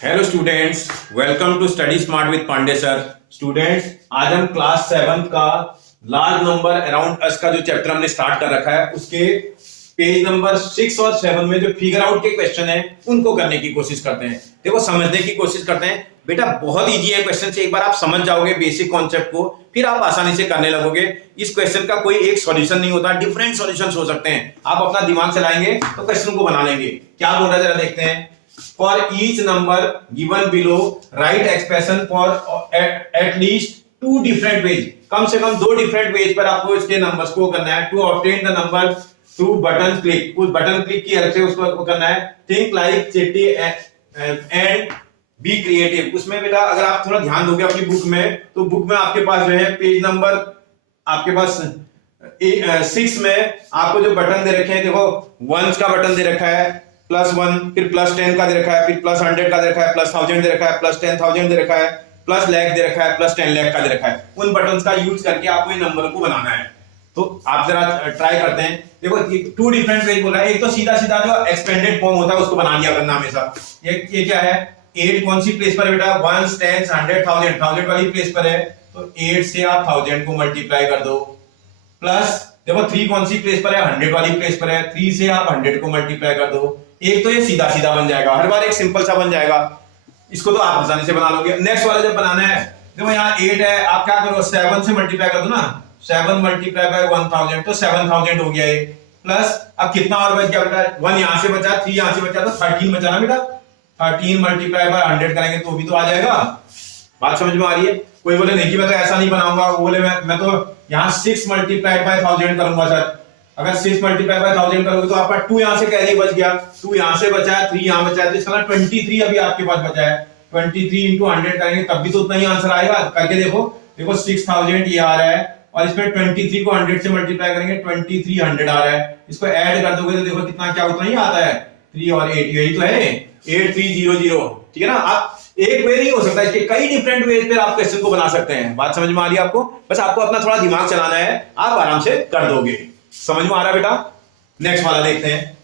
Hello students, welcome to study smart with Pandey sir. Students, आज हम class 7 का large number around us का जो चैप्टर हमने स्टार्ट कर रखा है उसके पेज नंबर 6 और 7 में जो फिगर आउट के क्वेश्चन है उनको करने की कोशिश करते हैं। देखो, समझने की कोशिश करते हैं। बेटा बहुत इजी है क्वेश्चन से, एक बार आप समझ जाओगे बेसिक कॉन्सेप्ट को, फिर आप आसानी से करने लगोगे। इस क्वेश्चन का कोई एक सॉल्यूशन नहीं होता, डिफरेंट सॉल्यूशंस हो सकते हैं। आप अपना दिमाग चलाएंगे तो क्वेश्चन को बना लेंगे। क्या बोल रहा है जरा देखते हैं। For each number given below, write expression for at least two different ways. कम से कम दो डिफरेंट वेज पर आपको इसके नंबर्स को करना है। To obtain the number through button click, उस बटन क्लिक की हेल्प से उसको करना है। Think like Chitti and be creative. उसमें बेटा अगर आप थोड़ा ध्यान दोगे अपनी बुक में, तो बुक में आपके पास जो है पेज नंबर आपके पास 6 में आपको जो बटन दे रखे हैं, देखो वंस का बटन दे रखा है, +1, फिर +10 का दे रखा है, फिर +100 का दे रखा है, +1000 दे रखा है, +10,000 दे रखा है, +1,00,000 दे रखा है, +10 लाख का दे रखा है। उन बटन्स का यूज करके आपको इन नंबर को बनाना है। तो आप जरा ट्राई करते हैं। देखो, टू डिफरेंट वेज बोल रहा है। एक तो सीधा सीधा जो एक्सपेंडेड फॉर्म होता है उसको बना लिया करना हमेशा। ये क्या है, 8 कौन सी प्लेस पर है बेटा, 1, 10, 100, 1000 वाली प्लेस पर है, तो 8 से आप 1000 को मल्टीप्लाई कर दो। प्लस देखो 3 कौन सी प्लेस पर है, 100 वाली प्लेस पर है, 3 से आप 100 को मल्टीप्लाई कर दो। एक तो ये सीधा सीधा बन जाएगा, हर बार एक सिंपल सा बन जाएगा। इसको तो आप आसानी से बना लोगे। नेक्स्ट वाला जब बनाना है, देखो यहाँ 8 है, आप क्या करो 7 से मल्टीप्लाई कर दो ना, 7 मल्टीप्लाई बाय 1000 तो 7000 हो गया ये। प्लस अब कितना और बच गया बेटा, 1 यहाँ से बचा, 3 यहाँ से बचा, तो 13 बचा ना बेटा। 13 मल्टीप्लाई बाय 100 करेंगे तो भी तो आ जाएगा। बात समझ में आ रही है। कोई बोले नहीं कि मैं तो ऐसा नहीं बनाऊंगा, वो बोले मैं तो यहाँ 6 मल्टीप्लाई बाय 1000 करूंगा सर। अगर 6 मल्टीप्लाई बाय 1000 करोगे तो आपका 2 यहां से कैरी बच गया, 2 यहां से बचा है, 3 यहां बचा है, तो इसका मतलब 23 अभी आपके पास बचा है। 23 इंटू 100 करेंगे तब भी तो उतना ही आंसर आएगा। करके देखो, देखो 6000 ये आ रहा है, और इसमें 23 को 100 से मल्टीप्लाई करेंगे 2300 आ रहा है। इसको ऐड कर दोगे तो देखो कितना, क्या उतना ही आता है, 3 और 8, यही तो है 8300। ठीक है ना। आप एक वे नहीं हो सकता, इसके कई डिफरेंट वेज पे आप क्वेश्चन को बना सकते हैं। बात समझ में आ रही है आपको। बस आपको अपना थोड़ा दिमाग चलाना है, आप आराम से कर दोगे। समझ में आ रहा है बेटा। नेक्स्ट वाला देखते हैं।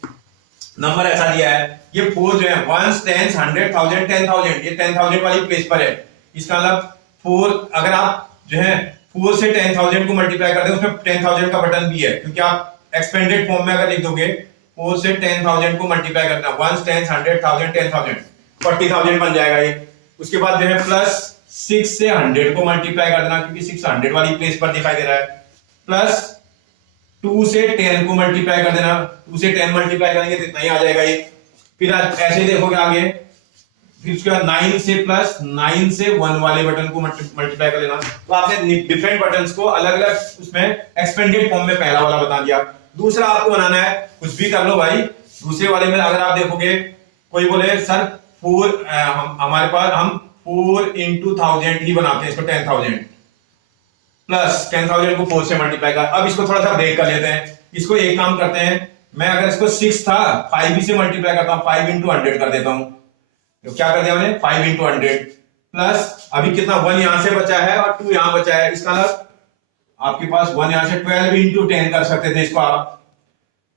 नंबर ऐसा दिया है, ये 4 जो है 1, 10, 100, 1000, 10,000, ये 10,000 वाली प्लेस पर है। इसका मतलब 4, अगर आप जो है 4 से 10,000 को मल्टीप्लाई करते हैं, उसमें 10,000 का बटन भी है, क्योंकि आप एक्सपेंडेड फॉर्म में अगर लिख दोगे 4 से 10,000 को मल्टीप्लाई करना, 1, 10, 100, 1000, 10,000, 40,000 बन जाएगा ये। उसके बाद जो है प्लस 6 से 100 को मल्टीप्लाई कर देना, क्योंकि 6 100 वाली प्लेस पर दिखाई दे रहा है। प्लस 2 से 10 को मल्टीप्लाई कर देना, 2 से 10 मल्टीप्लाई करेंगे तो इतना ही आ जाएगा ये। फिर ऐसे ही देखोगे आगे, फिर उसके बाद 9 से प्लस 9 से 1 वाले बटन को मल्टीप्लाई कर लेना। तो आपने डिफरेंट बटन्स को अलग अलग उसमें एक्सपेंडेड फॉर्म में पहला वाला बता दिया। दूसरा आपको बनाना है, कुछ भी कर लो भाई। दूसरे वाले में अगर आप देखोगे, कोई बोले सर 4 हमारे पास हम 4 इंटू 1000 ही बनाते हैं इसको, 10,000 प्लस 10,000 को 4 से मल्टीप्लाई कर। अब इसको थोड़ा सा ब्रेक कर लेते हैं। इसको एक काम करते हैं, मैं अगर इसको 6 था 5 से मल्टीप्लाई करता हूं, 5 इंटू 100 कर देता हूं। तो क्या कर दिया हमने, 5 इंटू 100 प्लस अभी कितना, 1 यहां से बचा है और 2 यहां बचा है। इसका मतलब आपके पास 1 यहां से 12 इंटू 10 कर सकते थे इसको आप,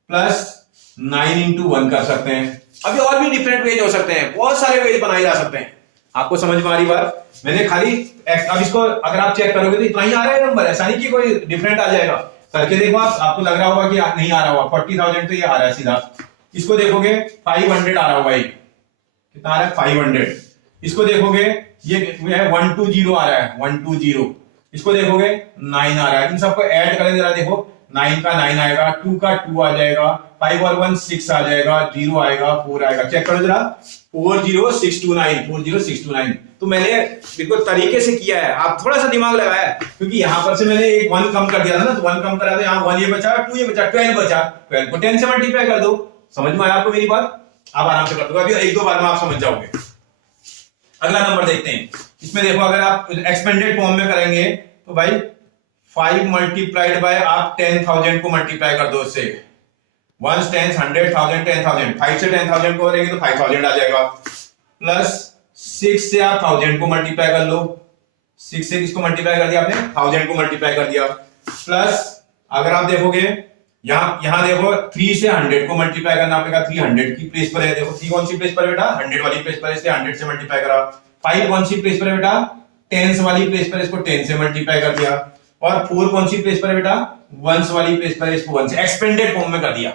प्लस 9 इंटू 1 कर सकते हैं। अभी और भी डिफरेंट वेज हो सकते हैं, बहुत सारे वेज बनाए जा सकते हैं। आपको समझ में आ रही बात। मैंने खाली अब इसको अगर आप चेक करोगे तो इतना ही आ रहा है नंबर, ऐसा नहीं कि कोई डिफरेंट आ जाएगा। करके देखो आप, आपको लग रहा होगा कि नहीं आ रहा होगा। 40,000 तो ये आ रहा है सीधा। इसको देखोगे 500 आ रहा होगा, ये कितना आ रहा है 500। इसको देखोगे ये है 120 आ रहा है, 120। इसको देखोगे 9 आ रहा है। इन सबको ऐड करें जरा, देखो 9 का 9 आएगा, 2 का 2 आ जाएगा, 5 और 1 6 आ जाएगा, 0 आएगा, 4 आएगा। चेक करो जरा, 40629, 40629। तो मैंने बिल्कुल तरीके से किया है, आप थोड़ा सा दिमाग लगाया, क्योंकि यहां पर से मैंने एक 1 कम कर दिया था ना, तो 1 कम करा तो यहाँ 1 ये बचा, 2 ये बचा, 12 बचा। 12 को 10 से मल्टीप्लाई कर दो। समझ में आया आपको मेरी बात। आप आराम से कर दो, अभी 1-2 बार में आप समझ जाओगे। अगला नंबर देखते हैं। इसमें देखो, अगर आप एक्सपेंडेड फॉर्म में करेंगे तो भाई 5 मल्टीप्लाइड बाय आप 10,000 को मल्टीप्लाई कर दो इससे। 1, 10, 100, 1000, 10,000, 5 से 10,000 को करेंगे तो 5,000 आ जाएगा। प्लस 6 से आप 1000 को मल्टीप्लाई कर लो, 6 से किसको मल्टीप्लाई कर दिया आपने, 1000 को मल्टीप्लाई कर दिया। प्लस अगर आप देखोगे यहाँ देखो 3 से 100 को मल्टीप्लाई करना पड़ेगा, 300 की प्लेस पर है, देखो 3 कौन सी प्लेस पर है बेटा, 100 वाली प्लेस पर है, इसलिए 100 से मल्टीप्लाई करा। 5 कौन सी प्लेस पर है बेटा, 10 वाली प्लेस पर, इसको 10 से मल्टीप्लाई कर दिया। और 4 कौन सी प्लेस पर है बेटा, 1 वाली प्लेस पर, इसको 1 से एक्सपेंडेड फॉर्म में कर दिया।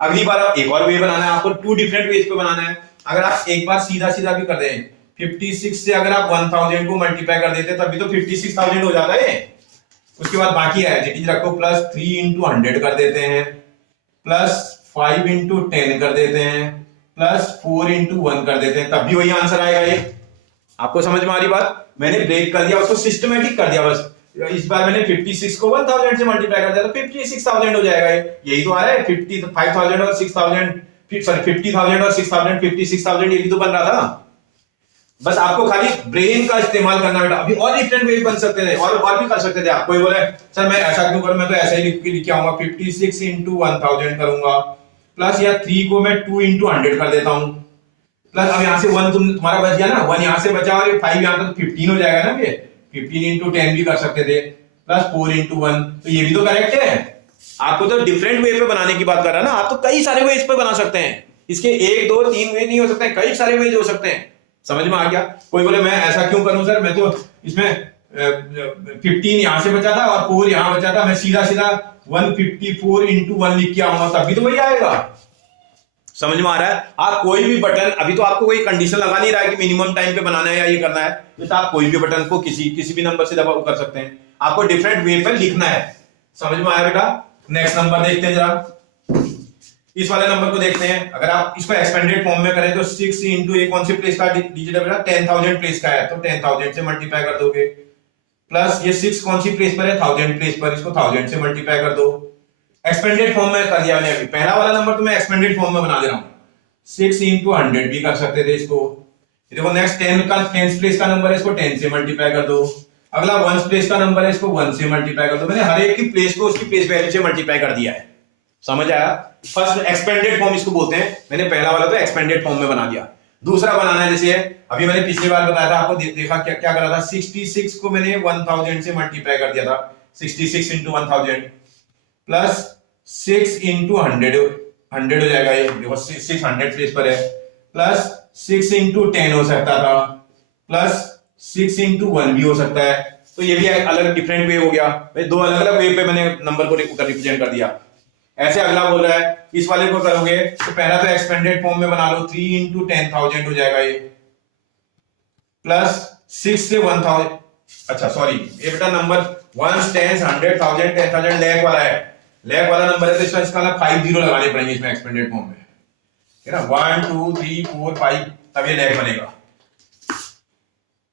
अगली बार आप एक और वे बनाना है आपको, 2 डिफरेंट वेज पे बनाना है। अगर आप एक बार सीधा सीधा भी कर दें, 56 से अगर आप 1000 को मल्टीप्लाई कर देते तभी तो 56,000 हो जाता है। उसके बाद बाकी है जितनी रखो, प्लस 3 इंटू 100 कर देते हैं, प्लस 5 इंटू 10 कर देते हैं, प्लस 4 इंटू 1 कर देते हैं, तब भी वही आंसर आएगा। ये आपको समझ में आ रही बात? मैंने ब्रेक कर दिया, उसको सिस्टमैटिक कर दिया बस। इस बार मैंने 56 को 1000 से मल्टीप्लाई कर दिया तो 56,000 हो जाएगा। यही तो आ रहा है, 55,000 और 6,000, सॉरी 50,000 और 6,000, 56,000, ये भी तो बन रहा था। बस आपको खाली ब्रेन का इस्तेमाल करना बेटा। अभी और डिफरेंट वे बन सकते थे, और भी कर सकते थे आप। कोई बोले सर मैं ऐसा क्यों करूं, मैं तो ऐसा ही लिख आऊंगा, 56 इंटू 1000 करूंगा, प्लस या 3 को मैं 2 इंटू 100 कर देता हूं, प्लस अब यहां से 1 तुम्हारा बच गया ना, 1 यहां से बचा और 5 यहां तो 15 हो जाएगा ना, ये 15 इंटू 10 भी कर सकते थे, प्लस 4 इंटू 1, तो ये भी तो करेक्ट है। आपको तो डिफरेंट वे पे बनाने की बात कर रहा है ना, आप तो कई सारे वे इस पे बना सकते हैं। इसके 1 2 3 वे नहीं हो सकते, कई सारे वे हो सकते हैं। समझ में आ गया? कोई बोले मैं ऐसा क्यों करूं सर, मैं तो इसमें 15 यहां से बचा था और 4 यहां बचा था, मैं सीधा सीधा 154 इंटू 1 लिख के आऊंगा, तभी तो वही आएगा। समझ में आ रहा है? आप कोई भी बटन, अभी तो आपको कोई कंडीशन लगा नहीं रहा है कि मिनिमम टाइम पे बनाना है या ये करना है, तो आप कोई भी बटन को किसी भी नंबर से दबा कर सकते हैं। आपको डिफरेंट वे पर लिखना है। समझ में आया बेटा? नेक्स्ट नंबर देखते हैं जरा, इस वाले नंबर को देखते हैं। अगर आप इसको एक्सपेंडेड फॉर्म में करें तो 6 इंटू एक कौन सी प्लेस का डिजिट है बेटा, 10,000 प्लेस का है, तो 10,000 से मल्टीप्लाई कर दोगे, प्लस ये 6 कौन सी प्लेस पर है, 1000 प्लेस पर, इसको 1000 से मल्टीप्लाई कर दो। एक्सपेंडेड फॉर्म में कर दिया मैंने। पहला वाला नंबर तो मैं एक्सपेंडेड फॉर्म में बना दे रहा हूं, 6 इंटू 100 भी कर सकते थे इसको। देखो नेक्स्ट 10 प्लेस का नंबर है, इसको 10 से मल्टीप्लाई कर दो। अगला 1 प्लेस का नंबर है, इसको 1 से मल्टीप्लाई कर दो। मैंने हर एक की प्लेस को उसकी प्लेस वैल्यू से मल्टीप्लाई कर दिया है। समझ आया? फर्स्ट एक्सपेंडेड फॉर्म इसको बोलते हैं। मैंने पहला वाला तो एक्सपेंडेड फॉर्म में बना दिया। दूसरा बनाना है, जैसे अभी मैंने पिछली बार बताया था आपको, देखा क्या क्या करा था, 66 को मैंने 1000 से मल्टीप्लाई कर दिया था, 66 इंटू 1000 प्लस 6 इंटू 100 हो जाएगा। ये देखो 600 प्लेस पर है, प्लस 6 इंटू 10 हो सकता था, प्लस 6 इंटू 1 भी हो सकता है। तो ये भी अलग डिफरेंट वे हो गया। दो अलग अलग वे पे मैंने नंबर को रिप्रेजेंट कर दिया। ऐसे अगला बोल रहा है, इस वाले को करोगे तो पहला तो एक्सपेंडेड फॉर्म में बना लो, 3 इंटू 10,000 हो जाएगा ये, प्लस 6 से 1000, अच्छा सॉरी ये बेटा नंबर 1 10 100 10,000 लैख वाला है, लैख वाला नंबर है, तो इसका 5 जीरो लगाने पड़ेंगे इसमें एक्सपेंडेड फॉर्म में, है ना, 1 2 3 4 5, तब ये लैख बनेगा।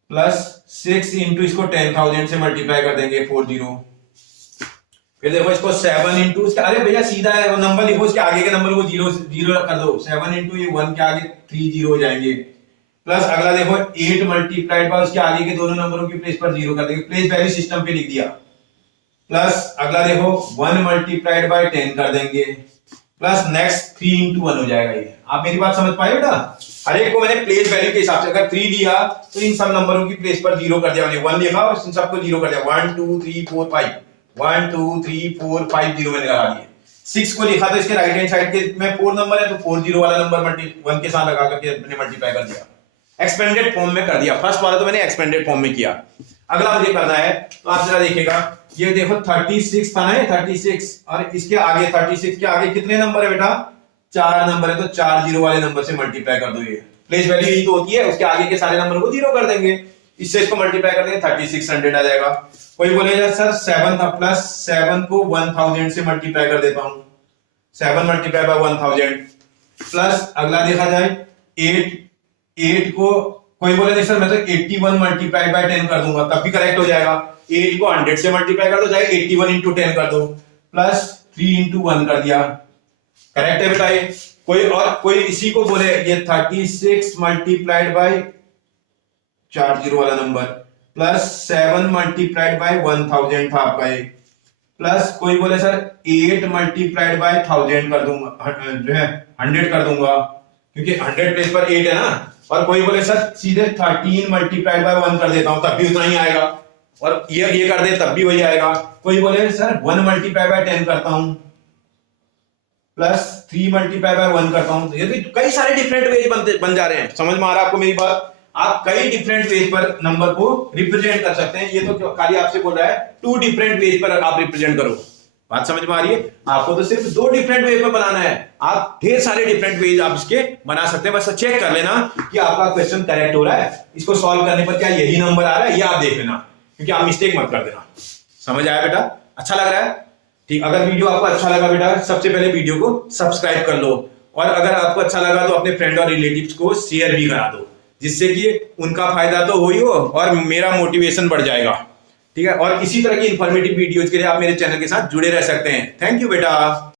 प्लस 6 इंटू इसको 10,000 से मल्टीप्लाई कर देंगे, 40। फिर देखो इसको 7 इंटू, अरे भैया सीधा है, वो नंबर लिखो, उसके आगे के नंबर को जीरो कर दो, 7 इंटू ये 1 के आगे 3 जीरो हो जाएंगे। प्लस अगला देखो 8 मल्टीप्लाइड बाय उसके आगे के दोनों नंबरों की प्लेस पर जीरो कर देंगे, प्लेस वैल्यू सिस्टम पे लिख दिया। प्लस अगला देखो 1 मल्टीप्लाइड बाय 10 कर देंगे, प्लस नेक्स्ट 3 इंटू 1 हो जाएगा। ये आप मेरी बात समझ पाए बेटा? हर एक को मैंने प्लेस वैल्यू के हिसाब से, अगर 3 दिया तो इन सब नंबरों की प्लेस पर जीरो कर दिया, 1 लिखा इन सबको जीरो कर दिया, 1 2 3 4 5, 1 2 3 4 5 जीरो मैंने लगा दिए। 6 को लिखा तो इसके राइट हैंड साइड के में 4 नंबर है, तो 4 जीरो वाला नंबर 1 के साथ लगा करके मैंने मल्टीप्लाई कर दिया, एक्सपेंडेड फॉर्म में कर दिया। फर्स्ट वाला तो मैंने एक्सपेंडेड फॉर्म में किया। अगला मुझे करना है, तो आप जरा देखिएगा, ये देखो 36 था ना, 36, और इसके आगे 36 के आगे कितने नंबर है बेटा, 4 नंबर है, तो 4 जीरो वाले नंबर से मल्टीप्लाई कर दो। ये प्लेस वैल्यू यही तो होती है, उसके आगे के सारे नंबर को जीरो कर देंगे, इससे इसको मल्टीप्लाई कर देंगे, 3600 आ जाएगा। कोई बोलेगा सर 7 था, प्लस 7 को 1000 से मल्टीप्लाई कर देता हूं, 7 मल्टीप्लाई बाय 1000, प्लस अगला देखा जाए 8 को, कोई बोले नहीं सर मैं तो 81 मल्टीप्लाई बाय 10 कर दूंगा, तब भी करेक्ट हो जाएगा। 8 को 100 से मल्टीप्लाई कर दो, चाहे 81 इंटू 10 कर दो, प्लस 3 इंटू 1 कर दिया, करेक्ट है बेटा ये। कोई इसी को बोले ये 36 मल्टीप्लाइड बाय 4 जीरो वाला नंबर, प्लस 7 मल्टीप्लाइड बाय 1000 था आपका ये, प्लस कोई बोले सर 8 मल्टीप्लाइड बाय 1000 कर दूंगा, जो है 100 कर दूंगा, क्योंकि 100 प्लेस पर 8 है ना। और कोई बोले सर सीधे 13 मल्टीप्लाइड बाय 1 कर देता हूं, तब भी उतना ही आएगा, और ये कर दे तब भी वही आएगा। कोई बोले सर 1 मल्टीप्लाई बाय 10 करता हूं, प्लस 3 मल्टीप्लाई बाय 1 करता हूं, तो ये तो कई सारे डिफरेंट वेज बन जा रहे हैं। समझ में आ रहा है आपको मेरी बात? आप कई डिफरेंट वेज पर नंबर को रिप्रेजेंट कर सकते हैं। ये तो खाली आपसे बोल रहा है 2 डिफरेंट वेज पर आप रिप्रेजेंट करो। बात समझ में आ रही है? आपको तो सिर्फ 2 डिफरेंट वे पर बनाना है, आप ढेर सारे डिफरेंट वेज आप इसके बना सकते हैं। बस चेक कर लेना कि आपका क्वेश्चन करेक्ट हो रहा है, इसको सॉल्व करने पर क्या यही नंबर आ रहा है, ये आप देख लेना, क्योंकि आप मिस्टेक मत कर देना। समझ आया बेटा? अच्छा लग रहा है? ठीक। अगर वीडियो आपको अच्छा लगा बेटा, सबसे पहले वीडियो को सब्सक्राइब कर लो, और अगर आपको अच्छा लगा तो अपने फ्रेंड और रिलेटिव्स को शेयर भी करा दो, जिससे कि उनका फायदा तो हो ही हो और मेरा मोटिवेशन बढ़ जाएगा। ठीक है? और इसी तरह की इंफॉर्मेटिव वीडियोज के लिए आप मेरे चैनल के साथ जुड़े रह सकते हैं। थैंक यू बेटा।